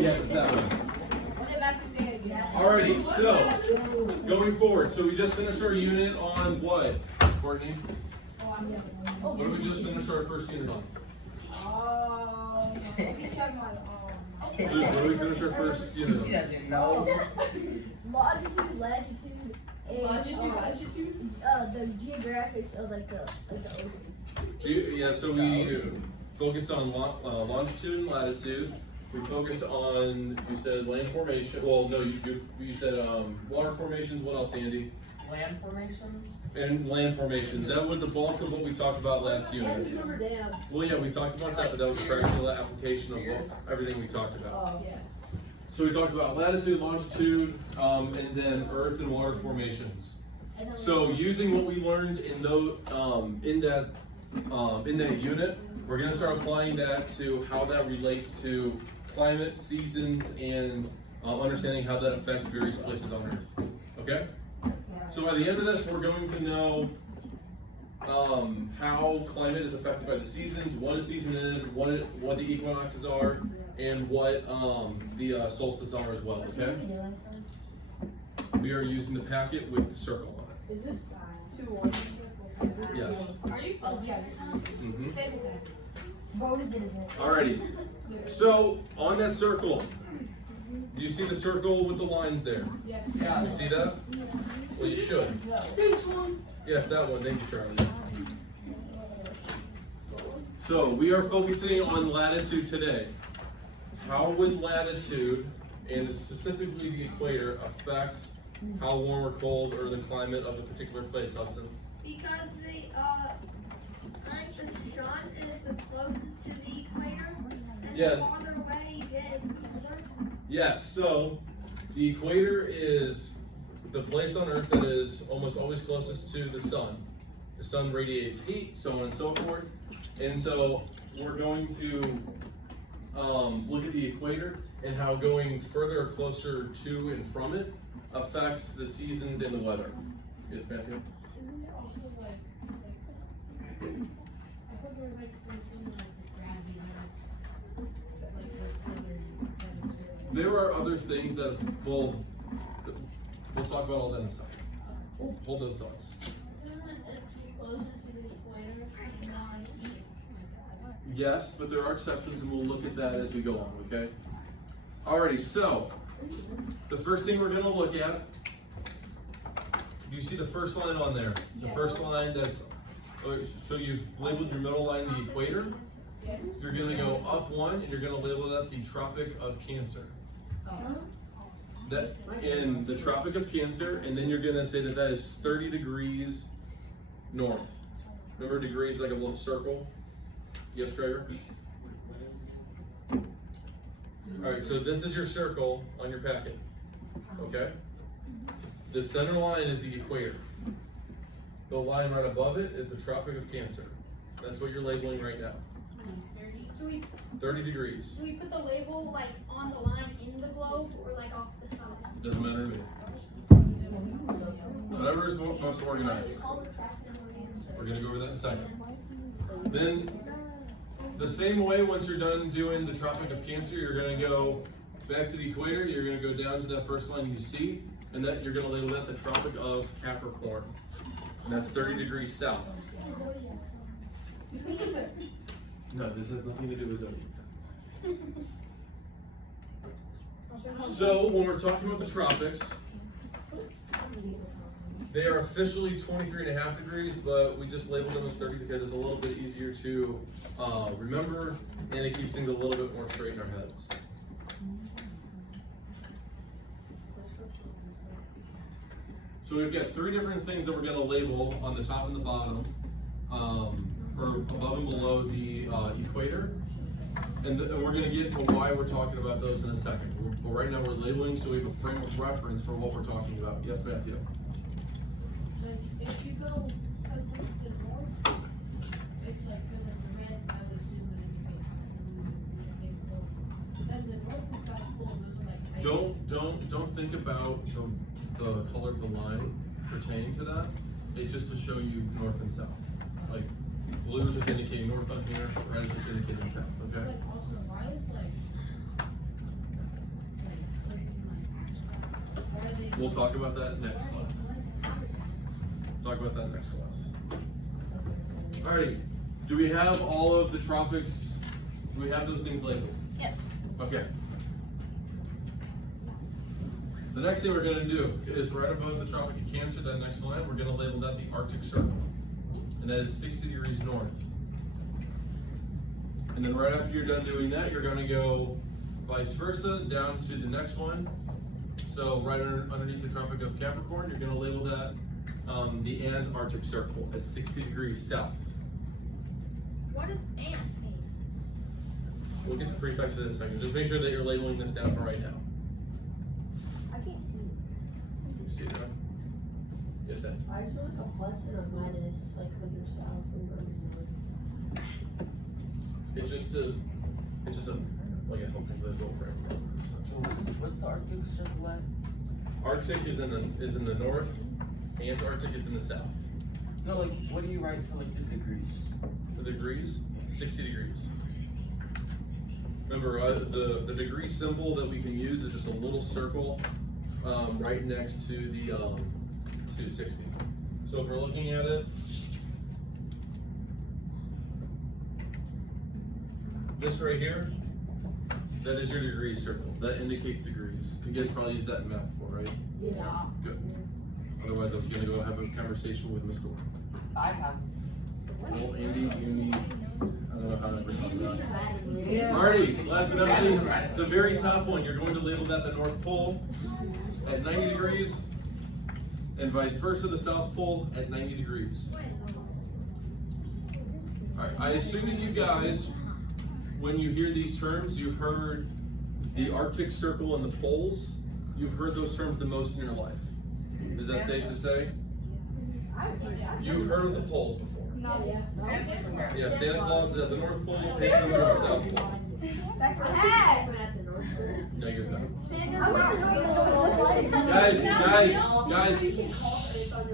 Yeah, it's that one. Alrighty, so going forward, so we just finished our unit on what, Courtney? What did we just finish our first unit on? Luke, what did we finish our first unit on? He doesn't know. Longitude, latitude, and latitude. The geographics of like the ocean. Yeah, so we focused on longitude and latitude. We focused on, you said land formation. Well, no, you said water formations. What else, Andy? Land formations? And land formations. That was the bulk of what we talked about last unit. Damn. Well, yeah, we talked about that, but that was practical application of everything we talked about. Oh, yeah. So we talked about latitude, longitude, and then earth and water formations. So using what we learned in those, in that unit, we're going to start applying that to how that relates to climate, seasons, and understanding how that affects various places on Earth. Okay? So by the end of this, we're going to know how climate is affected by the seasons, what a season is, what the equinoxes are, and what the solstices are as well. Okay? We are using the packet with the circle on it. Is this 2-1? Yes. Are you focused? Stay with that. Alrighty. So on that circle, do you see the circle with the lines there? Yes. Yeah. You see that? Well, you should. This one. Yes, that one. Thank you, Charlie. So we are focusing on latitude today. How would latitude, and specifically the equator, affect how warm or cold or the climate of a particular place, Hudson? Because the sun is the closest to the equator, and Yeah. the farther away you get, it's colder. Yes, so the equator is the place on Earth that is almost always closest to the sun. The sun radiates heat, so on and so forth. And so we're going to look at the equator and how going further or closer to and from it affects the seasons and the weather. Yes, Matthew? Isn't there also like I thought there was like something like the gravity max, like the southern hemisphere. There are other things that we'll talk about all that in a second. Hold those thoughts. Isn't it closer to the equator, not heat? Yes, but there are exceptions, and we'll look at that as we go on, okay? Alrighty, so the first thing we're going to look at, do you see the first line on there? The first line that's, so you've labeled your middle line the equator. Yes. You're going to go up one, and you're going to label that the Tropic of Cancer. That in the Tropic of Cancer, and then you're going to say that that is 30 degrees north. Remember, degrees like a little circle? Yes, Gregor? Alright, so this is your circle on your packet. Okay? The center line is the equator. The line right above it is the Tropic of Cancer. That's what you're labeling right now. 30. 30 degrees. Do we put the label like on the line in the globe or like off the side? Doesn't matter to me. Whatever is most organized. We're going to go over that in a second. Then, the same way, once you're done doing the Tropic of Cancer, you're going to go back to the equator. You're going to go down to that first line you see, and that you're going to label that the Tropic of Capricorn. And that's 30 degrees south. No, this has nothing to do with zodiac signs. So, when we're talking about the tropics, they are officially 23.5 degrees, but we just labeled them as 30 because it's a little bit easier to remember, and it keeps things a little bit more straight in our heads. So we've got 3 different things that we're going to label on the top and the bottom, or above and below the equator. And we're going to get to why we're talking about those in a second. But right now we're labeling so we have a frame of reference for what we're talking about. Yes, Matthew? Like if you go, because it's the north, it's like because of the red, I would assume would indicate cold. Then the north and south pole, those are like ice. Don't think about the color of the line pertaining to that. It's just to show you north and south. Like blue is just indicating north on here, red is just indicating south. Okay. Like also, why is like We'll talk about that next class. Talk about that next class. Alrighty, do we have all of the tropics? Do we have those things labeled? Yes. Okay. The next thing we're gonna do is right above the Tropic of Cancer, that next line, we're gonna label that the Arctic Circle. And that is 60 degrees north. And then right after you're done doing that, you're gonna go vice versa down to the next one. So right underneath the Tropic of Capricorn, you're gonna label that the Antarctic Circle at 60 degrees south. What does ant mean? We'll get the prefix in a second. Just make sure that you're labeling this down for right now. I can't see it. You see it, right? Yes, Ed. I just like a plus and a minus, like under south and under north. It's just a like a helping visual frame. What's the Arctic Circle at? Arctic is in the north, Antarctic is in the south. No, like, what do you write for like the degrees? The degrees, 60 degrees. Remember, the degree symbol that we can use is just a little circle right next to the to 60. So if we're looking at it, this right here, that is your degree circle. That indicates degrees. You guys probably used that in math before, right? Yeah. Good. Otherwise, I was gonna go have a conversation with Miss Gore. I have. Well, Andy, you need, I don't know how to bring that up. Yeah. Marty, last but not least, the very top one, you're going to label that the North Pole at 90 degrees, and vice versa, the South Pole at 90 degrees. Alright, I assume that you guys, when you hear these terms, you've heard the Arctic Circle and the poles. You've heard those terms the most in your life. Is that safe to say? You've heard of the poles before. Yeah, Santa Claus is at the North Pole, Santa Claus is at the South Pole. That's No, you're not. I wasn't going Guys,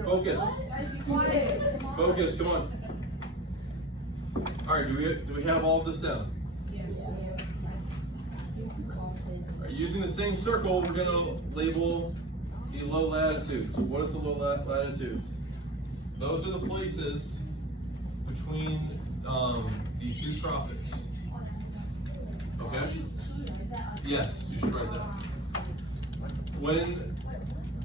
focus. Guys, be quiet. Focus, come on. Alright, do we have all of this down? Alright, using the same circle, we're gonna label the low latitudes. What is the low latitudes? Those are the places between the two tropics. Okay? Yes, you should write that. When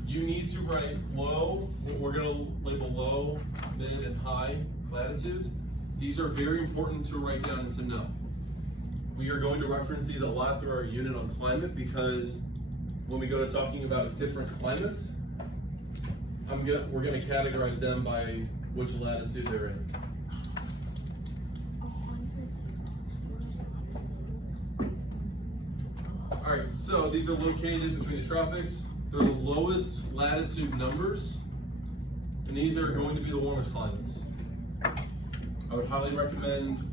you need to write low, we're gonna label low, mid, and high latitudes. These are very important to write down and to know. We are going to reference these a lot through our unit on climate because when we go to talking about different climates, we're gonna categorize them by which latitude they're in. Alright, so these are located between the tropics. They're the lowest latitude numbers, and these are going to be the warmest climates. I would highly recommend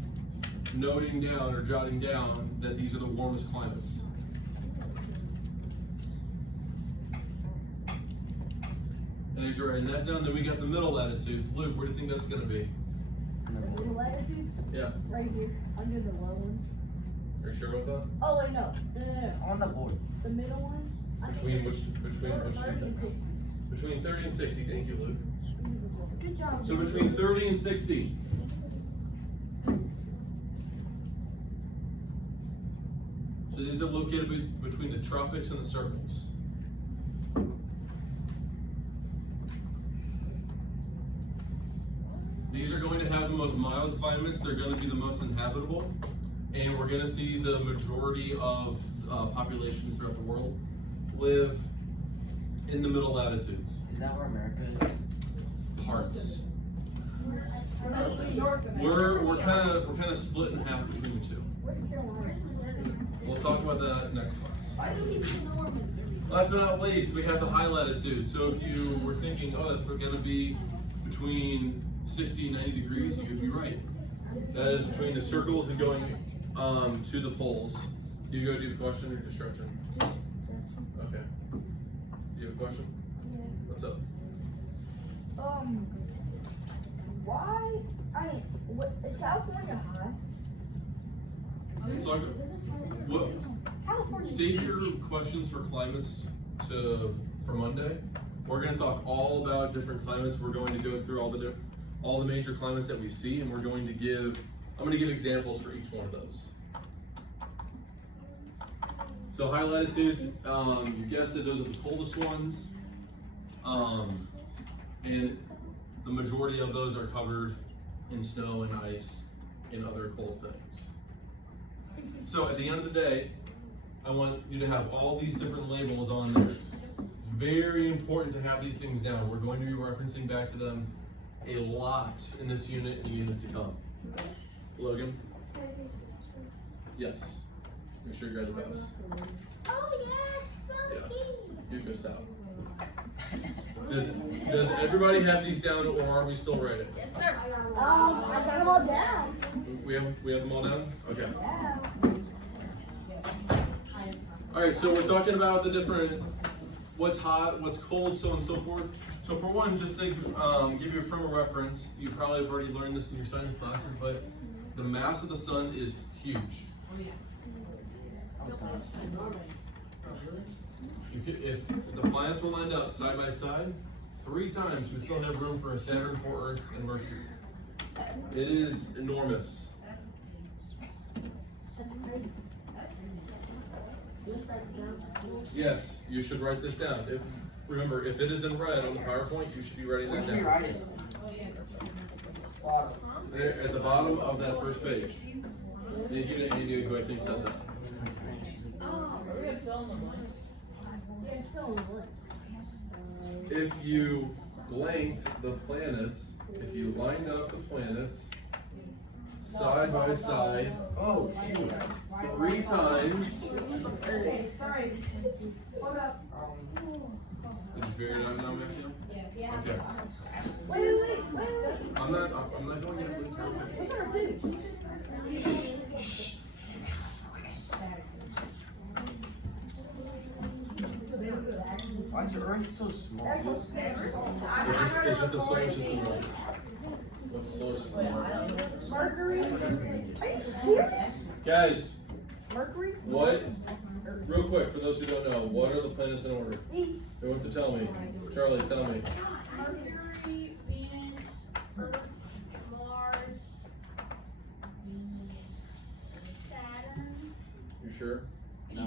noting down or jotting down that these are the warmest climates. And as you're writing that down, then we got the middle latitudes. Luke, where do you think that's going to be? The latitudes? Yeah. Right here, under the low ones. Are you sure about that? Oh wait, no. It's on the board. The middle ones? Between which two 30 and things? 60. Between 30 and 60. Thank you, Luke. Good job. So between 30 and 60. So these are located between the tropics and the circles. These are going to have the most mild climates. They're going to be the most inhabitable. And we're going to see the majority of populations throughout the world live in the middle latitudes. Is that where America is? Parts. Mostly North America. We're kind of split in half between the two. Where's Carolina? We'll talk about that next class. Why do we even know where we're Last but not least, we have the high latitude. So if you were thinking, oh, that's going to be between 60 and 90 degrees, you'd be right. That is between the circles and going to the poles. Do you have a question or just stretching? Okay. Do you have a question? Yeah. What's up? Why? What is California high? So what? California. Save your questions for climates for Monday. We're going to talk all about different climates. We're going to go through all the major climates that we see, and I'm going to give examples for each one of those. So high latitudes, you guessed it, those are the coldest ones, and the majority of those are covered in snow and ice and other cold things. So at the end of the day, I want you to have all these different labels on there. It's very important to have these things down. We're going to be referencing back to them a lot in this unit and the units to come. Logan? Yes. Make sure you grab the best. Oh yeah, Yes. You missed out. Does everybody have these down, or are we still writing? Yes, sir. I got them all down. We have them all down? Okay. Yeah. Alright, so we're talking about the different, what's hot, what's cold, so on and so forth. So for one, just to give you a frame of reference, you probably have already learned this in your science classes, but the mass of the sun is huge. If the planets were lined up side by side, 3 times we'd still have room for a Saturn, 4 Earths, and Mercury. It is enormous. Yes, you should write this down. Remember, if it is in red on the PowerPoint, you should be writing that down. There, at the bottom of that first page. Thank you to Andy, who I think said that. If you blanked the planets, if you lined up the planets side by side, 3 times. Sorry. Hold up. Did you figure it out now, Matthew? Yeah. Okay. Wait. I'm not going to Why is your Earth so small? It's just the solar system. What's the solar system? Mercury? Are you serious? Guys, Mercury? what, real quick, for those who don't know, what are the planets in order? E. Who wants to tell me? Charlie, tell me. Mercury, Venus, Earth, Mars, Saturn. You sure? No.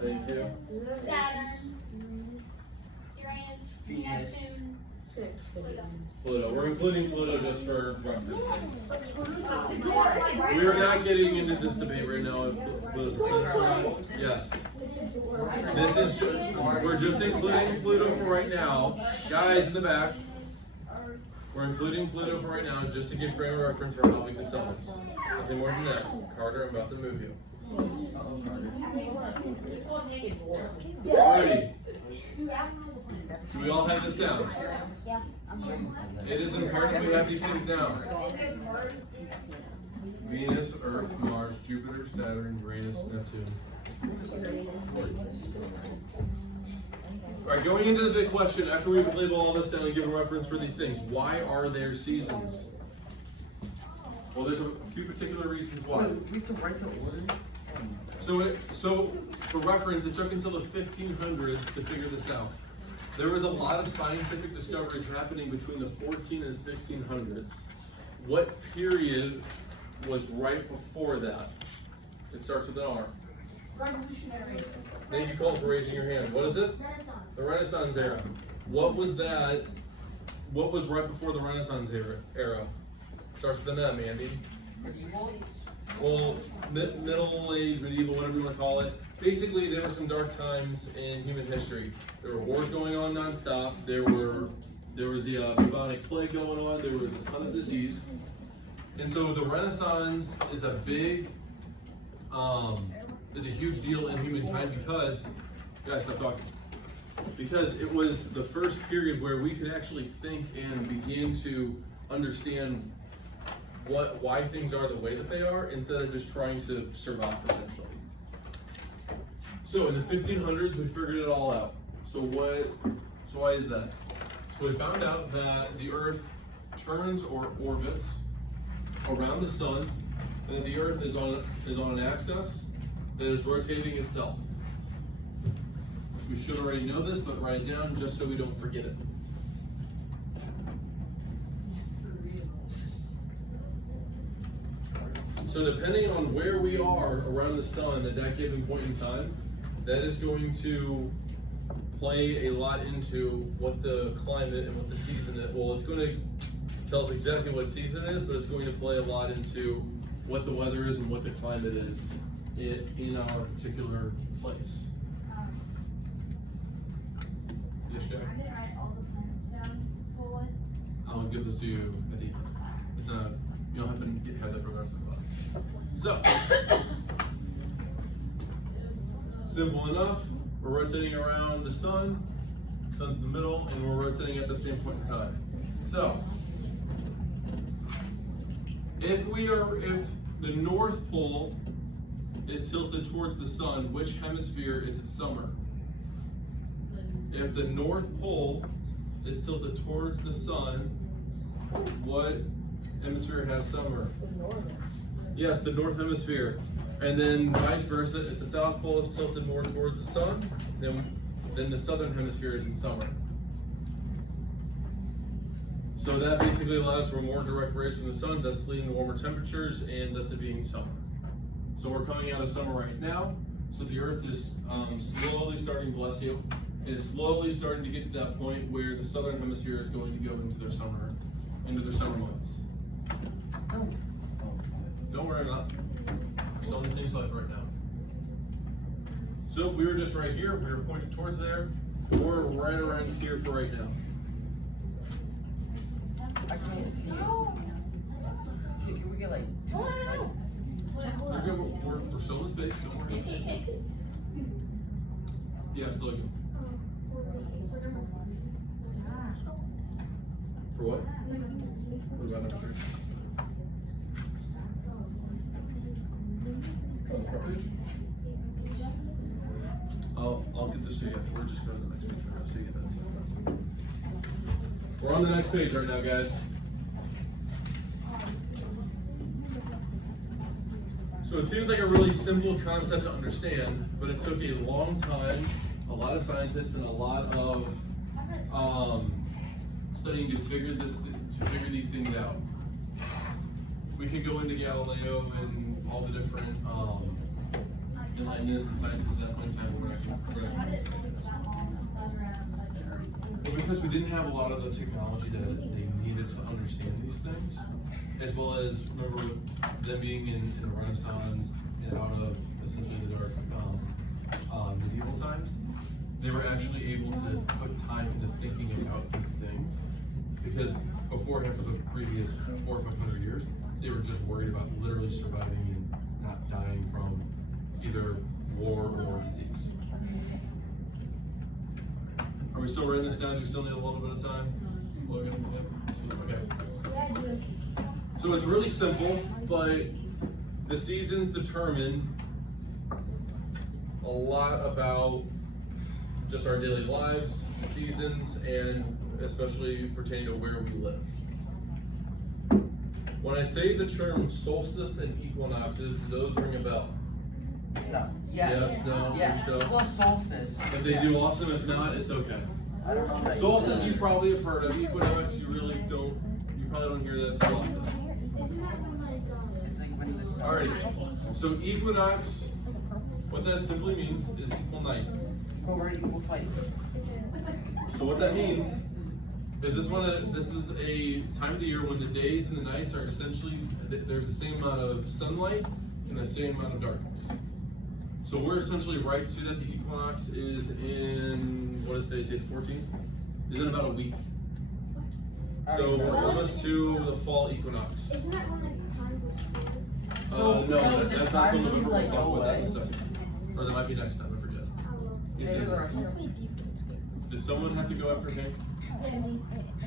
Thank you. Saturn, Uranus, Venus. Neptune, Pluto. Pluto. We're including Pluto just for reference. We are not getting into this debate right now. Yes. This is we're just including Pluto for right now. Guys in the back, we're including Pluto for right now just to give frame of reference for how big the sun is. Nothing more than that. Carter, I'm about to move you. Alrighty. Do we all have this down? Yeah. It is important we have these things down. Venus, Earth, Mars, Jupiter, Saturn, Uranus, Neptune. Alright, going into the big question, after we label all this down and give a reference for these things, why are there seasons? Well, there's a few particular reasons why. We can write the order. So for reference, it took until the 1500s to figure this out. There was a lot of scientific discoveries happening between the 14 and 1600s. What period was right before that? It starts with an R. Revolutionary. Thank you, Cole, for raising your hand. What is it? Renaissance. The Renaissance era. What was that? What was right before the Renaissance era? Starts with an M, Andy. Well, middle age, medieval, whatever you want to call it. Basically, there were some dark times in human history. There were wars going on nonstop. There was the bubonic plague going on. There was a ton of disease. And so the Renaissance is a huge deal in humankind because, guys, stop talking. Because it was the first period where we could actually think and begin to understand why things are the way that they are instead of just trying to survive, essentially. So in the 1500s, we figured it all out. So why is that? So we found out that the Earth turns or orbits around the sun, and that the Earth is on an axis that is rotating itself. We should already know this, but write it down just so we don't forget it. So depending on where we are around the sun at that given point in time, that is going to play a lot into what the climate and what the season is. Well, it's going to tell us exactly what season it is, but it's going to play a lot into what the weather is and what the climate is in our particular place. Yes, Jack? I didn't write all the planets down fully. I'll give this to you at the end. It's not, you don't have to have that for the rest of the class. So, simple enough. We're rotating around the sun. Sun's in the middle, and we're rotating at the same point in time. So, if the North Pole is tilted towards the sun, which hemisphere is it summer? If the North Pole is tilted towards the sun, what hemisphere has summer? Yes, the North Hemisphere. And then vice versa, if the South Pole is tilted more towards the sun, then the Southern Hemisphere is in summer. So that basically allows for more direct rays from the sun, thus leading to warmer temperatures and thus it being summer. So we're coming out of summer right now. So the Earth is slowly starting, bless you, is slowly starting to get to that point where the Southern Hemisphere is going to go into their summer months. Don't worry about it. We're still on the same side right now. So we were just right here. We were pointed towards there. We're right around here for right now. I can't see it. Can we get like? We're good. We're still in space. Don't worry. Yeah, still good. For what? What about number 3? I'll get this to you. We're just going to the next page right now, so you get that. We're on the next page right now, guys. So it seems like a really simple concept to understand, but it took a long time, a lot of scientists, and a lot of studying to figure these things out. We could go into Galileo and all the different enlightenments and scientists at that point in time, but we're not going to. Well, because we didn't have a lot of the technology that they needed to understand these things, as well as, remember, with them being in the Renaissance and out of essentially the dark medieval times, they were actually able to put time into thinking about these things, because beforehand, for the previous 400 or 500 years, they were just worried about literally surviving and not dying from either war or disease. Are we still writing this down? Do we still need a little bit of time? Logan? Yeah? Okay. So it's really simple, but the seasons determine a lot about just our daily lives, seasons, and especially pertaining to where we live. When I say the term solstice and equinoxes, do those ring a bell? No. Yes, no, Yeah. so. Well, solstice. If they do, awesome. If not, it's okay. I don't know. Solstice you probably have heard of. Equinox you really don't. You probably don't hear that too often. Isn't that when like It's like when the sun. Alrighty. So equinox, what that simply means is equal night. Over equal fight. So what that means is this is a time of the year when the days and the nights are essentially, there's the same amount of sunlight and the same amount of darkness. So we're essentially right to that. The equinox is in, what is today, the 14th? Is in about a week. So we're almost to the fall equinox. isn't that when like the time was short? No, that's not time till November. moves, We'll like, talk go about that in a away. second. Or that might be next time, I forget. You Maybe said- we're- Did someone have to go after Hank?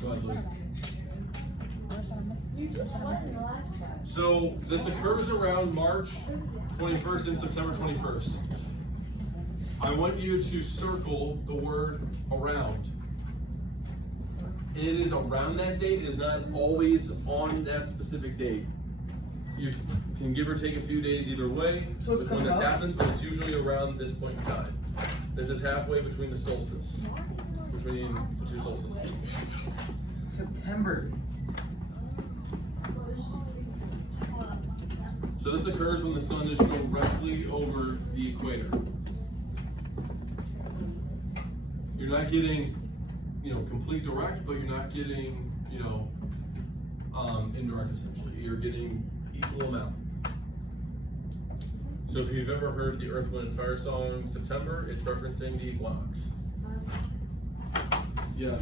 Go ahead, Luke. You just won in the last class. So this occurs around March 21st and September 21st. I want you to circle the word around. It is around that date. It is not always on that specific date. You can give or take a few days either way So it's with when coming this up? happens, but it's usually around this point in time. This is halfway between the solstice. Between the two solstices. September. So this occurs when the sun is directly over the equator. You're not getting, complete direct, but you're not getting, indirect essentially. You're getting equal amount. So if you've ever heard the Earth, Wind, and Fire song, September, it's referencing the equinox. Yes.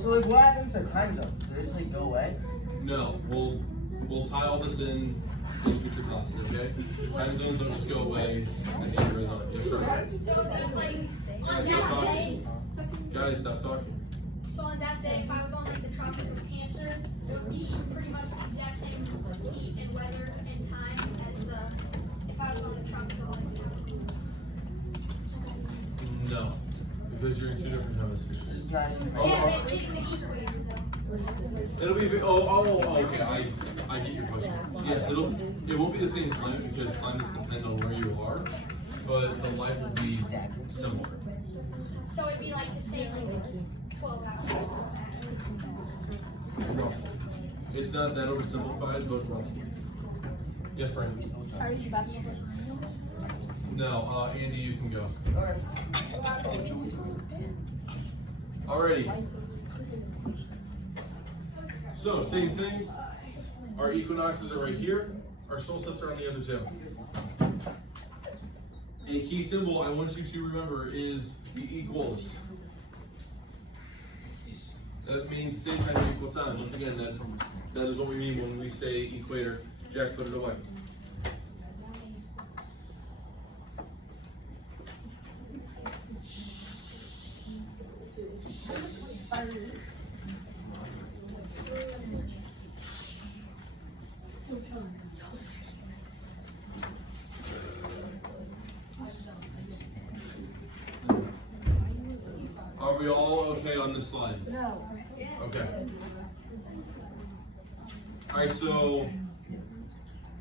So like what happens to time zone? Does it just like go away? No, we'll tie all this in future classes, okay? Time zones don't just go away at the end of Arizona. Yes, sir. So that's like, on Guys, that stop day, talking. Guys, stop talking. so on that day, if I was on like the Tropic of Cancer, it would be pretty much the exact same heat and weather and time as if I was on the Tropic of No, because you're in two different hemispheres. Just trying to Yeah, it's in the equator though. It'll be, okay, I get your question. Yes, it won't be the same climate because climates depend on where you are, but the light will be similar. So it'd be like the same, like 12 hours. Roughly. It's not that oversimplified, but roughly. Yes, Brian? Are you basketball? No, Andy, you can go. Okay. Alrighty. So, same thing. Our equinoxes are right here. Our solstices are on the other two. A key symbol I want you to remember is the equals. That means same time, equal time. Once again, that is what we mean when we say equator. Jack, put it away. Are we all okay on this slide? No. Okay. Alright, so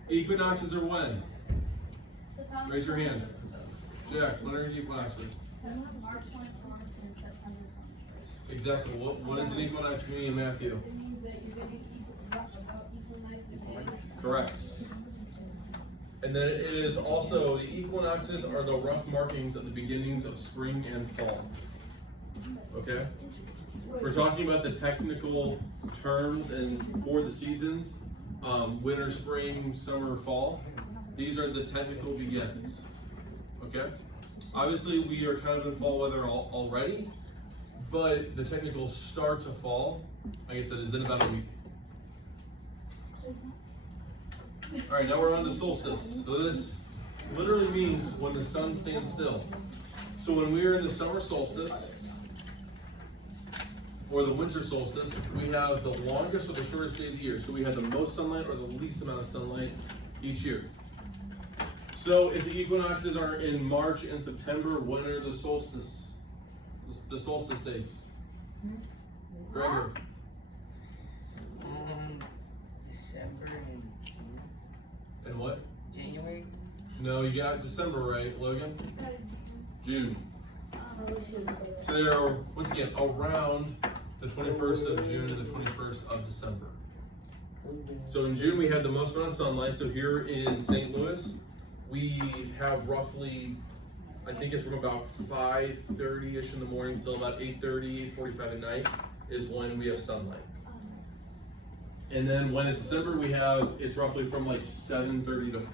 equinoxes are when? Raise your hand. Jack, when are equinoxes? March 24th and September 21st. Exactly. What does an equinox mean in Matthew? It means that you're getting about equal nights of days. Correct. And then it is also, the equinoxes are the rough markings of the beginnings of spring and fall. Okay? We're talking about the technical terms and for the seasons, winter, spring, summer, fall. These are the technical beginnings. Okay? Obviously, we are kind of in fall weather already, but the technical start to fall, like I said, is in about a week. All right, now we're on the solstice. So this literally means when the sun stands still. So when we are in the summer solstice, or the winter solstice, we have the longest or the shortest day of the year. So we have the most sunlight or the least amount of sunlight each year. So if the equinoxes are in March and September, when are the solstice dates? Gregor? December and And what? January. No, you got December right, Logan? June. So they are, once again, around the 21st of June and the 21st of December. So in June, we had the most amount of sunlight. So here in St. Louis, we have roughly, I think it's from about 5:30-ish in the morning till about 8:30, 8:45 at night is when we have sunlight. And then when it's December, it's roughly from like 7:30 to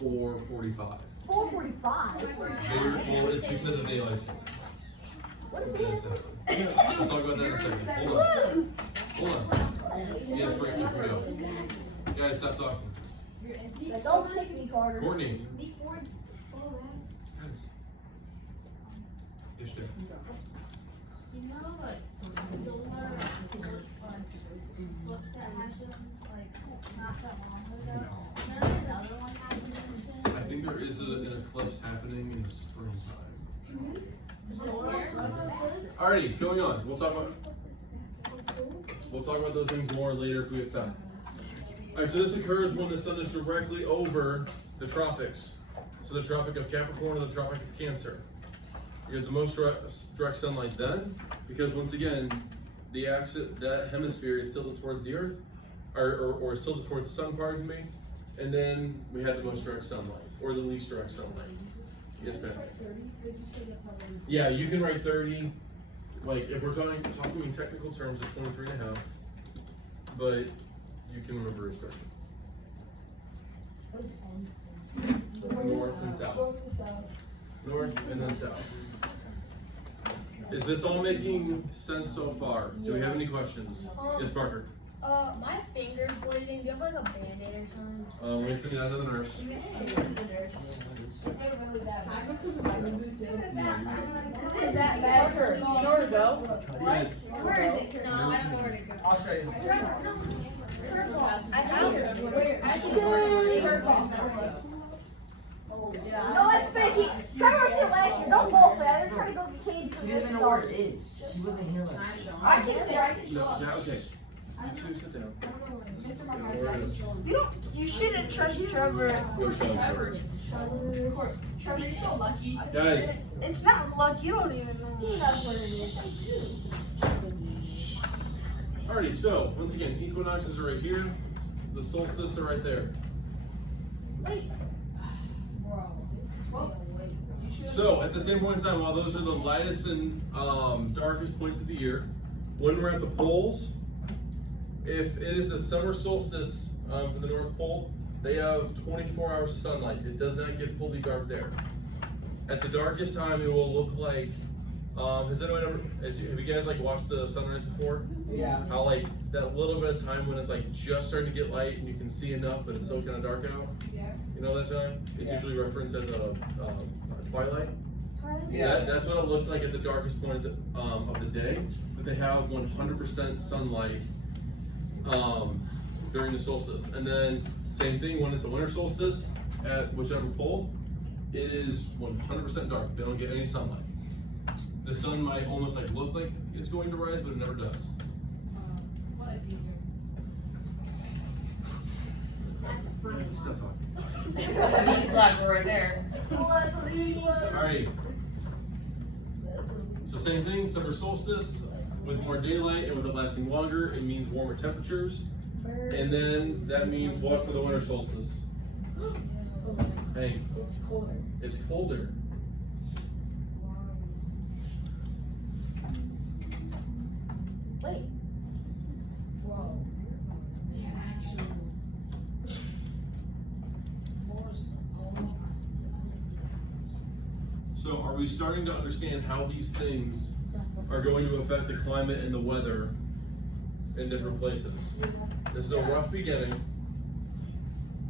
4:45. 4:45. Well, it's because of daylight savings. What is Okay, this? so we'll talk about that in a second. Hold on. Yes, Britt, you can go. Guys, stop talking. Don't take me, Carter. Courtney. These boards full of Yes. Yes, Jack. You know, like, solar books that happened, like, not that long ago? There was another one happening soon. I think there is an eclipse happening in the springtime. Alrighty, going on. We'll talk about those things more later if we have time. Alright, so this occurs when the sun is directly over the tropics. So the Tropic of Capricorn and the Tropic of Cancer. you get the most direct sunlight then, because once again, that hemisphere is tilted towards the earth, or is tilted towards the sun, pardon me, and then we have the most direct sunlight, or the least direct sunlight. Yes, ma'am. Yeah, you can write 30, like if we're talking in technical terms, it's 23.5, but you can remember it's 30. North and south. North and then south. Is this all making sense so far? Do we have any questions? Yes, Parker. My finger's bleeding. Do you have like a band-aid or something? We're gonna send you down to the nurse. Is that bad? You know where to go? Yes. Where is it? No, I don't know where to go. I'll show you. I found it. I just No, that's fake. Trevor was here last year. Don't fall for that. I'm just trying to go get candy. He doesn't know where it is. He wasn't here last year. I can't say I can No, show up. yeah, okay. You two sit down. You shouldn't trust Trevor. Go show him. Trevor, you're so lucky. Guys, It's not luck. You don't even know. He knows what it is. alrighty, so once again, equinoxes are right here, the solstices are right there. Wait. So at the same point in time, while those are the lightest and darkest points of the year, when we're at the poles, if it is the summer solstice for the North Pole, they have 24 hours of sunlight. It does not get fully dark there. At the darkest time, it will look like. Has anyone ever? Have you guys like watched the sunrise before? Yeah. How like that little bit of time when it's like just starting to get light and you can see enough, but it's still kind of dark out. Yeah. You know that time? It's Yeah. usually referenced as a twilight. Yeah. That's what it looks like at the darkest point of the day. But they have 100% sunlight during the solstice. And then same thing when it's a winter solstice at whichever pole, it is 100% dark. They don't get any sunlight. The sun might almost like look like it's going to rise, but it never does. What a teaser. Stop talking. He's like right there. Alrighty. So same thing, summer solstice, with more daylight and with it lasting longer, it means warmer temperatures. And then that means what for the winter solstice? Hey, It's colder. it's colder. Wait. Whoa. So are we starting to understand how these things are going to affect the climate and the weather in different places? This is a rough beginning,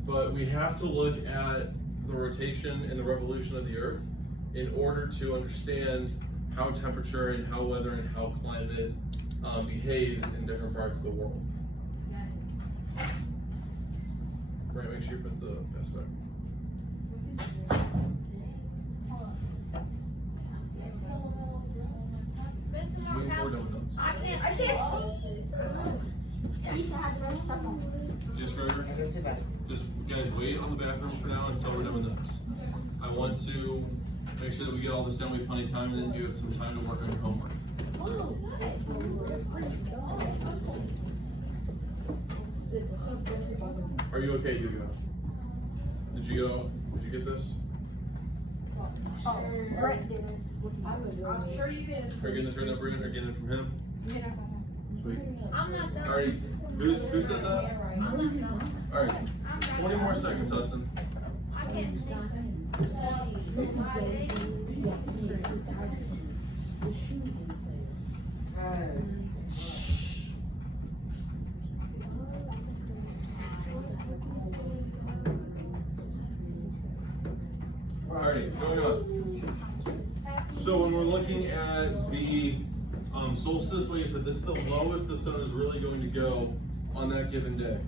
but we have to look at the rotation and the revolution of the Earth in order to understand how temperature and how weather and how climate behaves in different parts of the world. Right, make sure you put the pass back. We're done with those. I can't Just Gregor, just guys wait on the bathroom for now until we're done with those. I want to make sure that we get all this done. We have plenty of time, and then you have some time to work on your homework. Are you okay, Hugo? Did you get this? Brett did it. I'm sure you did. Are you getting this right now, Brian? Are you getting it from him? Sweet. I'm not done. Alright, who said that? I'm not done. Alright, 20 more seconds, Hudson. I can't see. Alrighty, going on. So when we're looking at the solstice, like I said, this is the lowest the sun is really going to go on that given day.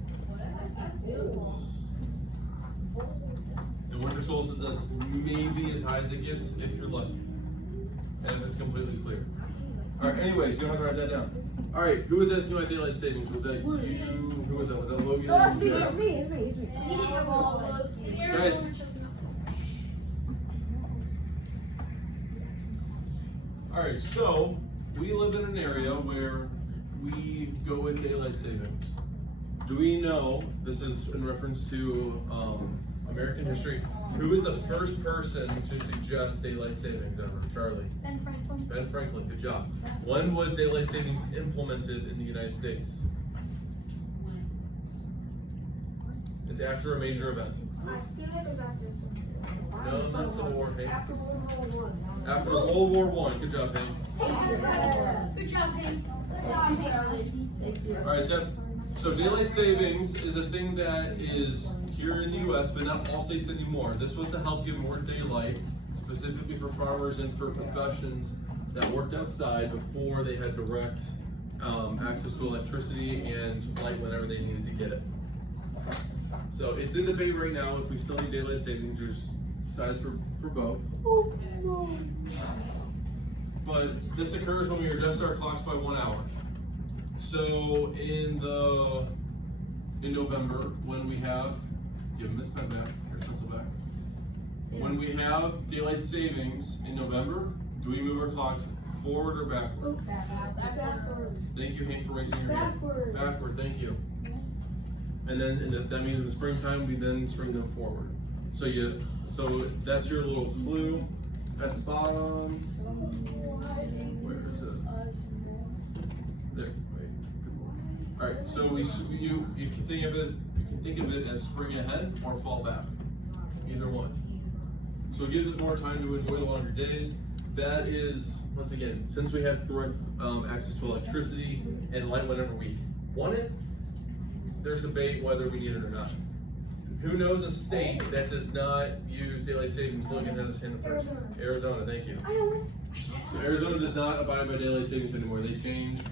The winter solstice, that's maybe as high as it gets if you're lucky, and if it's completely clear. Alright, anyways, you don't have to write that down. Alright, who was asking about daylight savings? Was that you? Who was that? Was that Logan? No, it's me, Jared? it's me, it's me, it's me. He didn't know all those. Guys. Alright, so we live in an area where we go with daylight savings. Do we know, this is in reference to American history, who was the first person to suggest daylight savings ever? Charlie. Ben Franklin. Ben Franklin, good job. When was daylight savings implemented in the United States? It's after a major event. I feel like it was after something. No, not Civil War, Hank. After World War I. After World War I. Good job, Hank. Good job, Hank. Thank you. Alright, so daylight savings is a thing that is here in the US, but not all states anymore. This was to help give more daylight, specifically for farmers and for professions that worked outside before they had direct access to electricity and light whenever they needed to get it. So it's in debate right now if we still need daylight savings. There's sides for both. But this occurs when we adjust our clocks by 1 hour. So in November, when we have, give Miss Pen back, your pencil back. When we have daylight savings in November, do we move our clocks forward or backward? Backwards. Thank you, Hank, for raising your hand. Backward. Backward, thank you. And then that means in the springtime, we then spring them forward. So that's your little clue at the bottom. Where is it? There. Wait. All right. So you can think of it as spring ahead or fall back. Either one. So it gives us more time to enjoy the longer days. That is, once again, since we have direct access to electricity and light whenever we want it, there's debate whether we need it or not. Who knows a state that does not use daylight savings? Look at understand the first. Arizona, thank you. I know it. So Arizona does not abide by daylight savings anymore. They changed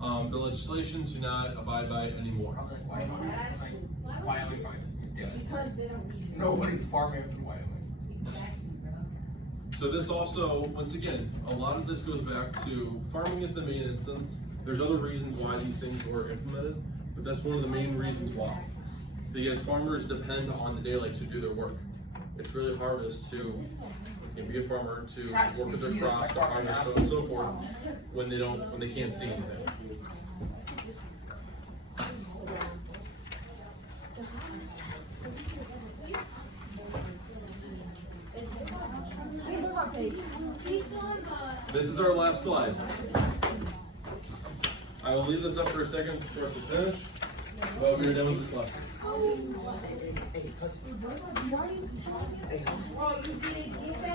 the legislation to not abide by it anymore. Wyoming is daylight. Because they don't need it. Nobody's farming up in Wyoming. So this also, once again, a lot of this goes back to farming is the main instance. There's other reasons why these things were implemented, but that's one of the main reasons why. Because farmers depend on the daylight to do their work. It's really hard to be a farmer, to work with their crops, to harvest, so on and so forth, when they can't see anything. This is our last slide. I will leave this up for a second for us to finish, but we are done with this lesson. Well, you didn't get